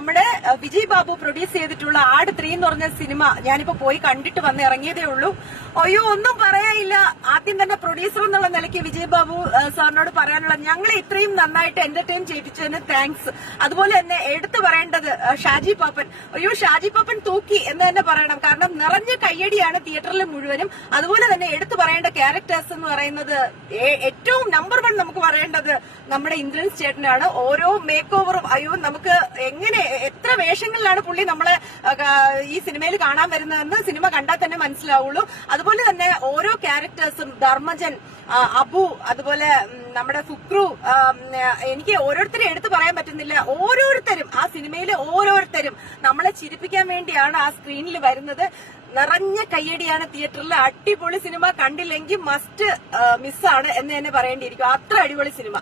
നമ്മുടെ വിജയ് ബാബു പ്രൊഡ്യൂസ് ചെയ്തിട്ടുള്ള ആട് 3 എന്ന് പറഞ്ഞ സിനിമ ഞാനിപ്പോ പോയി കണ്ടിട്ട് വന്ന് ഇറങ്ങിയതേ ഉള്ളൂ. അയ്യോ ഒന്നും പറയാനില്ല. ആദ്യം തന്നെ പ്രൊഡ്യൂസർ എന്നുള്ള നിലയ്ക്ക് വിജയ് ബാബു സാറിനോട് പറയാനുള്ള, ഞങ്ങളെ ഇത്രയും നന്നായിട്ട് എന്റർടൈൻ ചെയ്യിപ്പിച്ചതിന് താങ്ക്സ്. അതുപോലെ തന്നെ എടുത്തു പറയേണ്ടത് ഷാജി പാപ്പൻ. അയ്യോ ഷാജി പാപ്പൻ തൂക്കി എന്ന് തന്നെ പറയണം. കാരണം നിറഞ്ഞ കയ്യടിയാണ് തിയേറ്ററിൽ മുഴുവനും. അതുപോലെ തന്നെ എടുത്തു പറയേണ്ട ക്യാരക്ടേഴ്സ് എന്ന് പറയുന്നത് ഏറ്റവും നമ്പർ 1 നമുക്ക് പറയേണ്ടത് നമ്മുടെ ഇന്ദ്രൻസ് ചേട്ടനാണ്. ഓരോ മേക്ക് ഓവറും അയ്യോ നമുക്ക് എങ്ങനെ എത്ര വേഷങ്ങളിലാണ് പുള്ളി നമ്മളെ ഈ സിനിമയിൽ കാണാൻ വരുന്നതെന്ന് സിനിമ കണ്ടാൽ തന്നെ മനസ്സിലാവുള്ളൂ. അതുപോലെ തന്നെ ഓരോ ക്യാരക്ടേഴ്സും ധർമ്മജൻ, അബു, അതുപോലെ നമ്മുടെ ഫുക്രു, എനിക്ക് ഓരോരുത്തരും എടുത്തു പറയാൻ പറ്റുന്നില്ല. ഓരോരുത്തരും ആ സിനിമയിലെ ഓരോരുത്തരും നമ്മളെ ചിരിപ്പിക്കാൻ വേണ്ടിയാണ് ആ സ്ക്രീനിൽ വരുന്നത്. നിറഞ്ഞ കയ്യടിയാണ് തിയേറ്ററിൽ. അടിപൊളി സിനിമ. കണ്ടില്ലെങ്കിൽ മസ്റ്റ് മിസ്സാണ് എന്ന് തന്നെ പറയേണ്ടിയിരിക്കും. അത്ര അടിപൊളി സിനിമ.